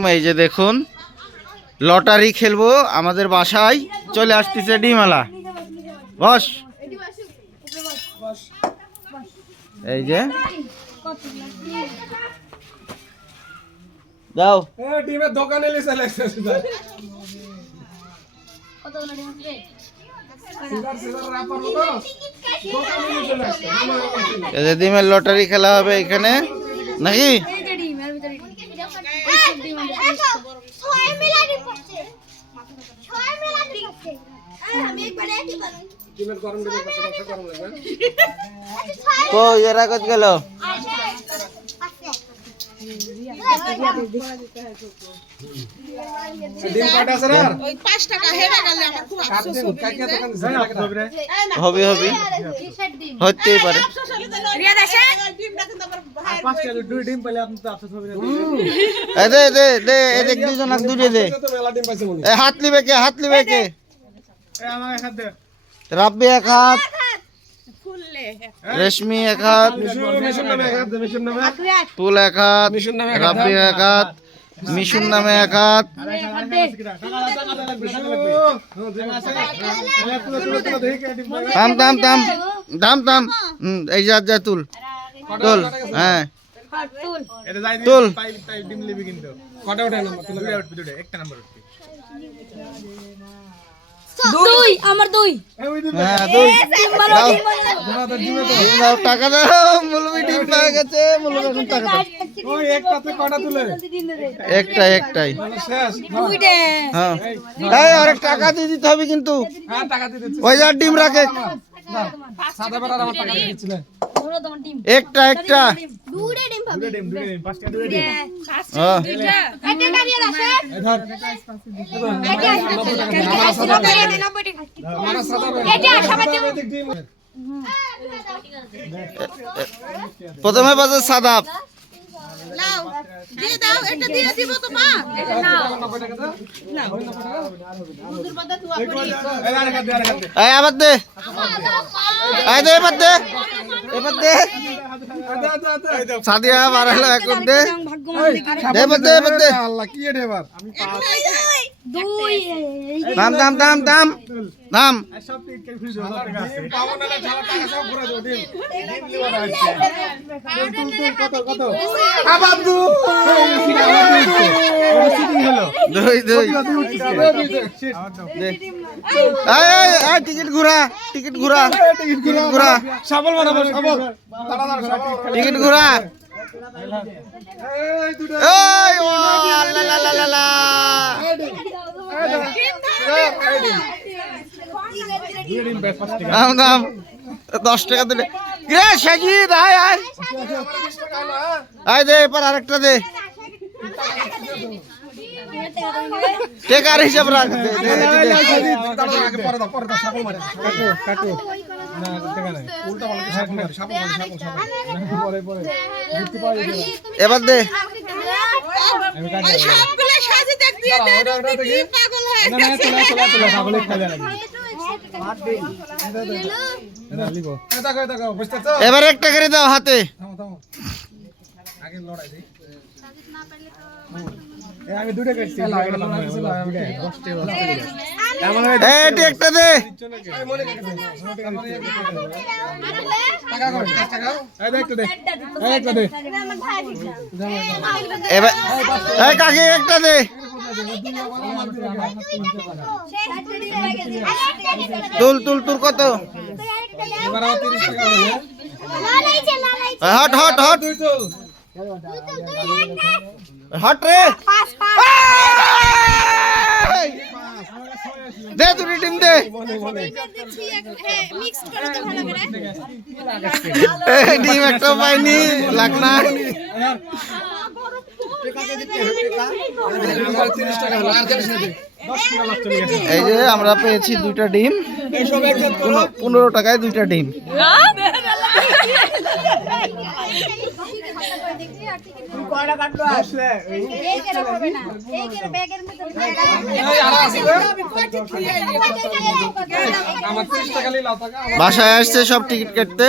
আলাইকুম। এই যে দেখুন লটারি খেলবো আমাদের বাসায় চলে আসতেছে ডিমওয়ালা। বস এই যে যাও ডিমের দোকানে চলে এসেছে। এই যে ডিমের লটারি খেলা হবে এখানে নাকি? তো এরা কত গেল? ডিম কাটা আছে না? ওই 5 টাকা হেরে গেলে আমার খুব আফসোস হবে। হবে হবে হতেই পারে। রিয়া দাসে ডিমটা কিন্তু আমার ভাই 5 টাকা দুই ডিম পেলে আপনি তো আফসোস হবে না। এই দে দে দে এদিক দুজন আর দুইটা দে। তো মেলা ডিম পাইছে মনে। এ হাত লিবে কে? হাত লিবে কে? এই আমার এক হাত দে। রাব্বি এক হাত, ফুললে রেশমি এক হাত, মিশন নামে এক হাত দে, মিশন নামে। ফুল এক হাত, মিশন নামে এক হাত। রাব্বি এক হাত, মিশুন নামে এক হাত। থাম থাম থাম থাম থাম এই যা যা তুল তুল হ্যাঁ তুল। কটা ওঠে নাম্বার তুলে দুটো একটা নাম্বার উঠবে। দুই আমার দুই হ্যাঁ দুই দাও ডিম দাও টাকা দাও। মুলবি ডিম পেয়ে গেছে, মুলবি এখন টাকা দাও। ওই একটাতে কটা তুলে? একটাই শেষ। দুইটা হ্যাঁ এই আরেক টাকা দিয়ে দিতে হবে কিন্তু। হ্যাঁ টাকা দিয়ে দিচ্ছি। ওই যা ডিম রাখে সাদা বেড়ার আমার টাকা দিয়ে দিচ্ছিলে। ধরো তোমার টিম একটা একটা দুইটা টিম পাবে দুটো ডিম পাঁচটা দুটো ডিম। হ্যাঁ। একটা গাড়ি আছে এই ধর। আমার সাদা বেড়া। ডিম। প্রথমে বাজে সাদাপ। নাও দিয়ে দাও, এটা দিয়ে দিব তো মা। এটা নাও হুজুর বাদা তুই আপনি এই আরেক হাত দে, আরেক হাত দে। এই আবার দে এই দে এবার দে এবার দে সাদিয়া বাড়ালো এখন দে এবার দে এবার দে। আল্লাহ কি এটা এবার? দুই দাম দাম দাম দাম দাম সব টিকিট কেটে ফ্রিজ হলো টাকা আছে। পাবো না ঝালা টাকা সব ঘুরে দেব ডিম। কত কত? আবার দু। সিটিং হলো। দুই দুই দে এই এই টিকিট ঘুরা টিকিট ঘুরা টিকিট ঘুরা সাবল বানাবো সাবল। তাড়াতাড়ি সব টিকিট ঘুরা। এই দুটো। এই ও লা লা লা লা লা দুটো ডিম বেশ 5 টাকা। দাম দাম 10 টাকা দিলে রে সাজিদ আয় আয় আয় দে এবার আরেকটা দে টেকার হিসাব রাখ দে দে দে তাড়াতাড়ি আগে পরে দাও সাবল মারে। কাটো কাটো। না টাকা নাই। উল্টা পাল্টা সাবল মারে সাবল পরে পরে। বুঝতে পারি না। এবার দে আমি কাট ওই সবগুলো সাজি দেখ দিয়ে দে, তুই পাগল হয়ে না না তোলা তোলা তোলা সাবল খালি লাগবে। এটা লিবো। এটা কই দেখো বুঝতেছো? এবার একটা করে দাও হাতে। থামো থামো। আগে লড়াই দেই। এই আমি দুটো কাটছি। এটা লড়াই কিছু লড়াই আমি 10 টাকা। এমন এই এটি একটা দে এই মনে কাটছে। টাকা কই? 10 টাকা। এই দেখ তো দে। এই একটা দে। এবার এই কাকে একটা দে তুল তুল তুল কত এবার আবার 30 টাকা হলো। হট হট হট দুই চল। হট রে এই! দে তুই টিম দে মনে মনে। মিক্স করে তো ভালো করে। এই ডিম একটা পাইনি লাগনা আমার 30 টাকা হলো। আর 30 টাকা দে। 10 টাকা লাভ চলে গেছে। এই যে আমরা পেয়েছি দুইটা ডিম এই সব একসাথে করো। 15 টাকায় দুইটা ডিম এই আর আছে গো। আমার 30 টাকা লিলাও টাকা। বাসায় আসছে সব টিকিট কাটতে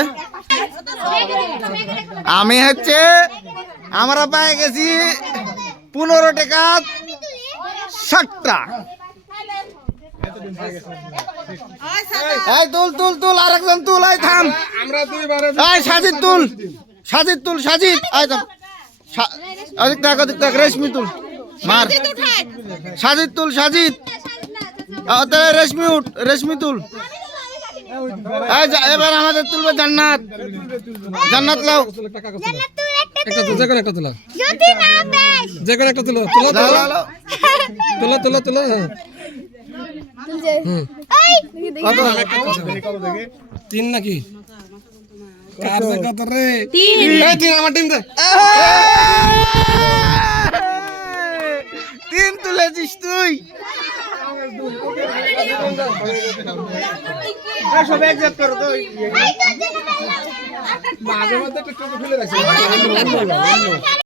আমি হচ্ছে আমরা পেয়ে গেছি 15 টাকা 60টা। এই তুল তুল তুল, আরেকজন তুল, এই থাম। আমরা দুইবারে এই সাজিদ তুল, সাজিদ তুল, সাজিদ, এই থাম। অধিক থাক, রেশমি তুল, মার। সাজিদ তুল, সাজিদ, রেশমি উঠ, রেশমি তুল। এবার আমাদের তুলবে জান্নাত, জান্নাত লাও। একটা তুলো, যে কোনো একটা তুলো, যে কোনো একটা তুলো, তুলো লাও, লাও, লাও। তুলো তুলো তুলো। হ্যাঁ কত? 3 নাকি? কার যে কত রে? 3 আমার টিম দে। 3 তুলেছিস তুই। সব একজাত করো তো। মাঝে মধ্যে একটু ফেলে রাখছি।